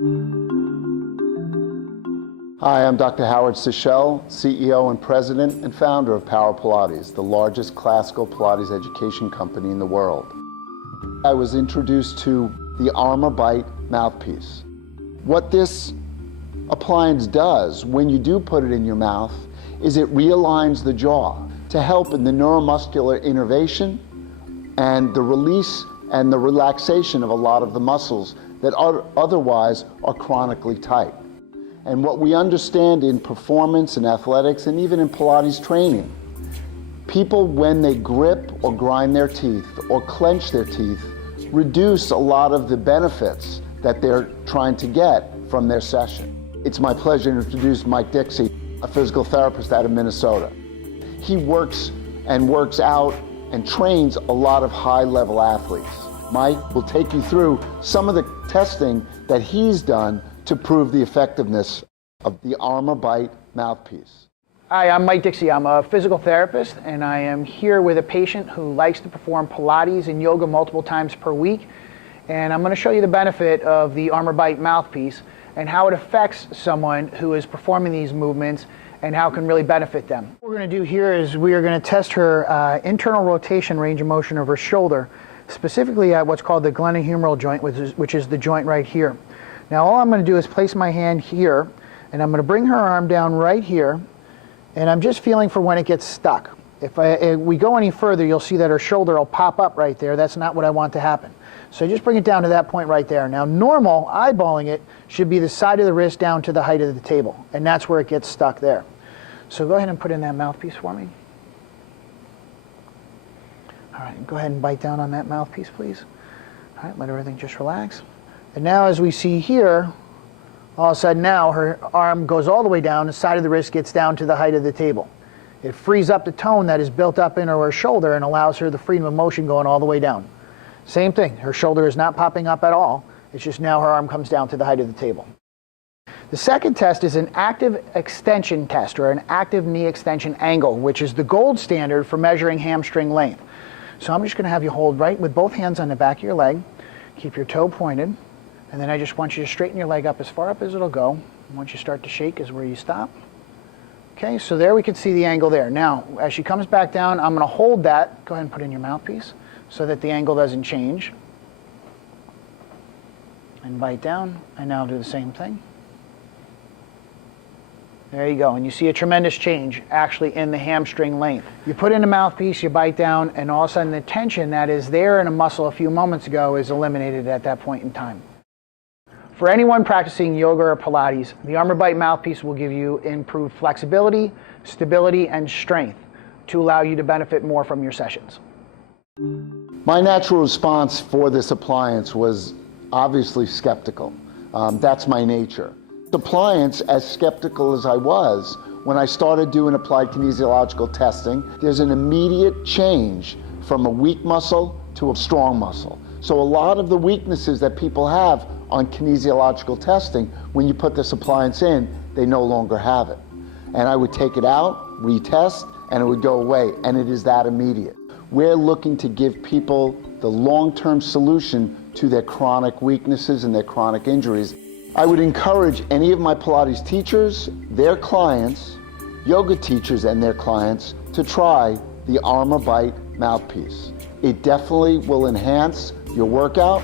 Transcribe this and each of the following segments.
Hi, I'm Dr. Howard Sichel, CEO and President and founder of Power Pilates, the largest classical Pilates education company in the world. I was introduced to the ArmourBite Mouthpiece. What this appliance does when you do put it in your mouth is it realigns the jaw to help in the neuromuscular innervation and the release and the relaxation of a lot of the muscles that otherwise are chronically tight. And what we understand in performance and athletics and even in Pilates training, people when they grip or grind their teeth or clench their teeth reduce a lot of the benefits that they're trying to get from their session. It's my pleasure to introduce Mike Dixie, a physical therapist out of Minnesota. He works out and trains a lot of high-level athletes. Mike will take you through some of the testing that he's done to prove the effectiveness of the ArmourBite Mouthpiece. Hi, I'm Mike Dixie. I'm a physical therapist, and I am here with a patient who likes to perform Pilates and yoga multiple times per week. And I'm going to show you the benefit of the ArmourBite Mouthpiece and how it affects someone who is performing these movements and how it can really benefit them. What we're going to do here is we are going to test her internal rotation range of motion of her shoulder, specifically at what's called the glenohumeral joint, which is the joint right here. Now all I'm going to do is place my hand here, and I'm going to bring her arm down right here, and I'm just feeling for when it gets stuck. If we go any further, you'll see that her shoulder will pop up right there. That's not what I want to happen. So just bring it down to that point right there. Now normal, eyeballing it, should be the side of the wrist down to the height of the table, and that's where it gets stuck there. So go ahead and put in that mouthpiece for me. All right, go ahead and bite down on that mouthpiece, please. All right, let everything just relax. And now as we see here, all of a sudden now her arm goes all the way down, the side of the wrist gets down to the height of the table. It frees up the tone that is built up into her shoulder and allows her the freedom of motion going all the way down. Same thing, her shoulder is not popping up at all. It's just now her arm comes down to the height of the table. The second test is an active extension test, or an active knee extension angle, which is the gold standard for measuring hamstring length. So I'm just going to have you hold right with both hands on the back of your leg, keep your toe pointed, and then I just want you to straighten your leg up as far up as it'll go. And once you start to shake is where you stop. Okay, so there we can see the angle there. Now, as she comes back down, I'm going to hold that. Go ahead and put in your mouthpiece so that the angle doesn't change. And bite down, and now do the same thing. There you go, and you see a tremendous change actually in the hamstring length. You put in the mouthpiece, you bite down, and all of a sudden the tension that is there in a muscle a few moments ago is eliminated at that point in time. For anyone practicing yoga or Pilates, the ArmourBite Mouthpiece will give you improved flexibility, stability, and strength to allow you to benefit more from your sessions. My natural response for this appliance was obviously skeptical. That's my nature. The appliance, as skeptical as I was, when I started doing applied kinesiological testing, there's an immediate change from a weak muscle to a strong muscle. So a lot of the weaknesses that people have on kinesiological testing, when you put this appliance in, they no longer have it. And I would take it out, retest, and it would go away, and it is that immediate. We're looking to give people the long-term solution to their chronic weaknesses and their chronic injuries. I would encourage any of my Pilates teachers, their clients, yoga teachers and their clients to try the ArmourBite Mouthpiece. It definitely will enhance your workout,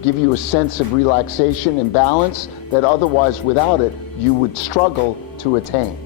give you a sense of relaxation and balance that otherwise without it you would struggle to attain.